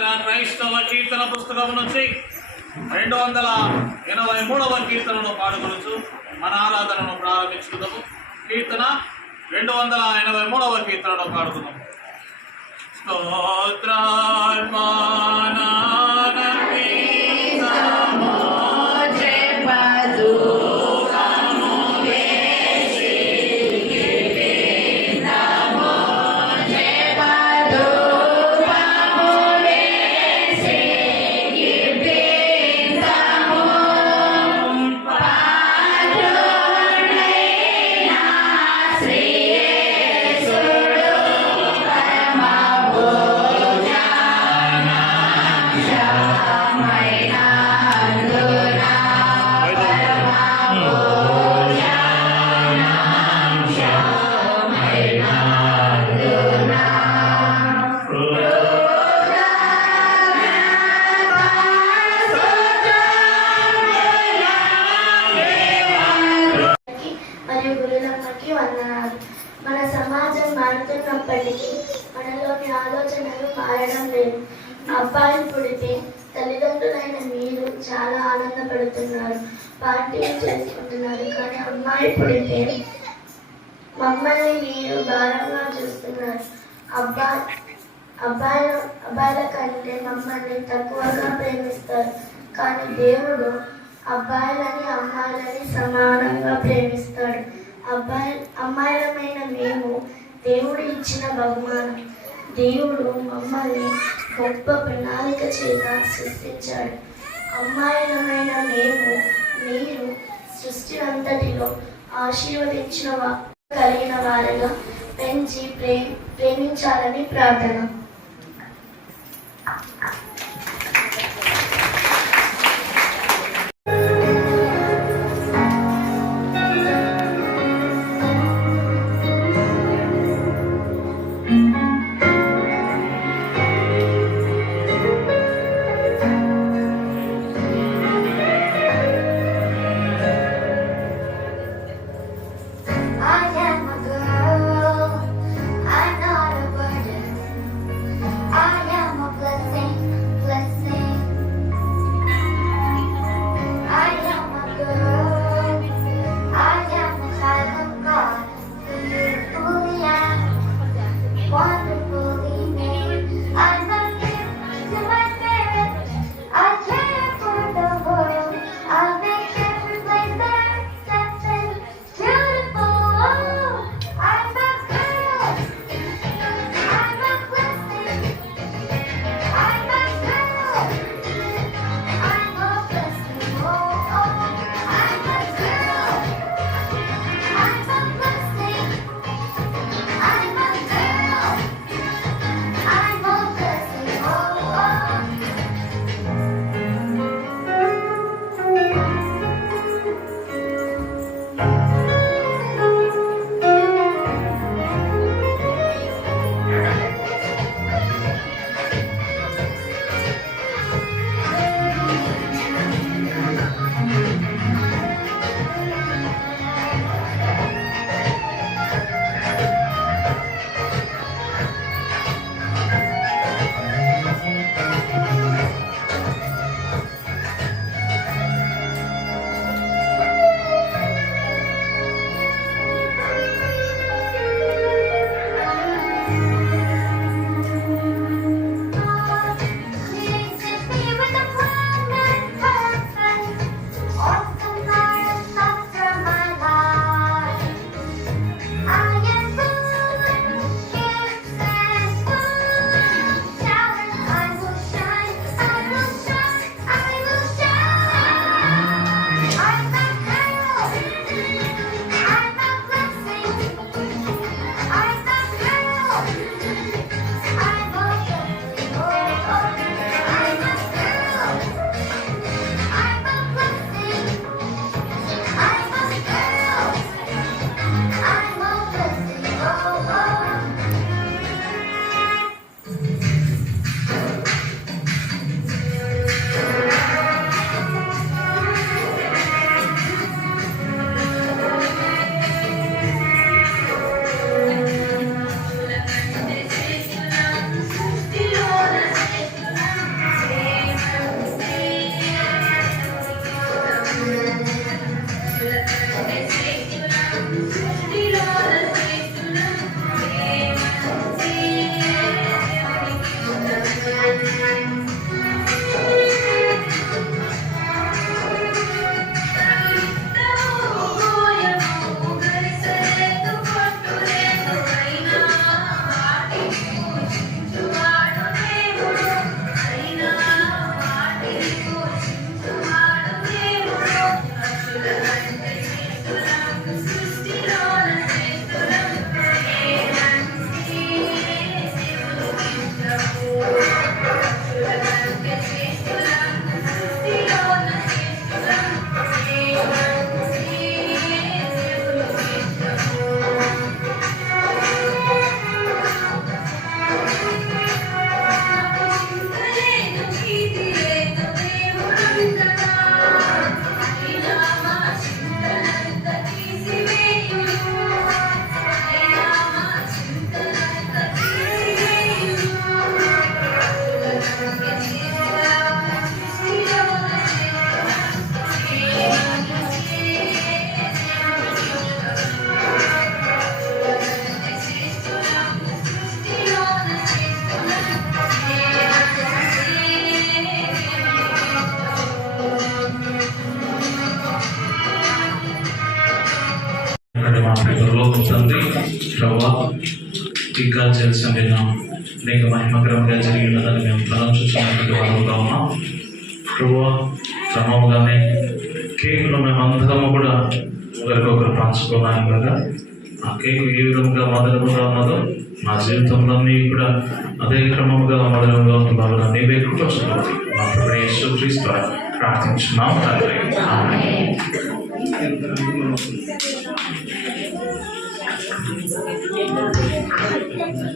సనాతన క్రైస్తవ కీర్తన పుస్తకం నుంచి రెండు వందల ఎనభై మూడవ కీర్తనను పాడుకొనచ్చు మన ఆరాధనను ప్రారంభించుకుందాము. కీర్తన రెండు వందల ఎనభై మూడవ కీర్తనను పాడుకుందాం స్తోత్ర ఉన్నప్పటికీ మనలోని ఆలోచనలు మారడం లేదు. అబ్బాయిలు పుడితే తల్లిదండ్రులైన మీరు చాలా ఆనందపడుతున్నారు. పార్టీలు చేసుకుంటున్నారు కానీ అమ్మాయి పుడితే మమ్మల్ని మీరు భారంగా చూస్తున్నారు. అబ్బాయి అబ్బాయిల అబ్బాయిల కంటే మమ్మల్ని తక్కువగా ప్రేమిస్తారు. కానీ దేవుడు అబ్బాయిలని అమ్మాయిలని సమానంగా ప్రేమిస్తాడు. అబ్బాయి అమ్మాయిలమైన మేము ఇచ్చిన బహుమానం. దేవుడు మమ్మల్ని గొప్ప ప్రణాళిక చేత సృష్టించాడు. అమ్మాయిలమైన మేము మీరు సృష్టి అంతటిలో ఆశీర్వదించిన కలిగిన వారిగా పెంచి ప్రే ప్రేమించాలని ప్రార్థన. రహస్యం విన్నాం. అనేక మహిమకరంగా జరిగినదని మేము ఫలం వాళ్ళుగా ఉన్నాం. ప్రభు క్రమంగానే కేకును మేమందరము కూడా ఒకరికొకరు పంచుకోవడానికి ఆ కేకు ఏ విధంగా మధురముగా ఉన్నదో మా జీవితంలో కూడా అదే క్రమముగా మధురంగా ఉండాలని నీవే కృపచుకోవాలి మా ప్రభు ప్రార్థించున్నాం. తండ్రి. Tinggal dengan.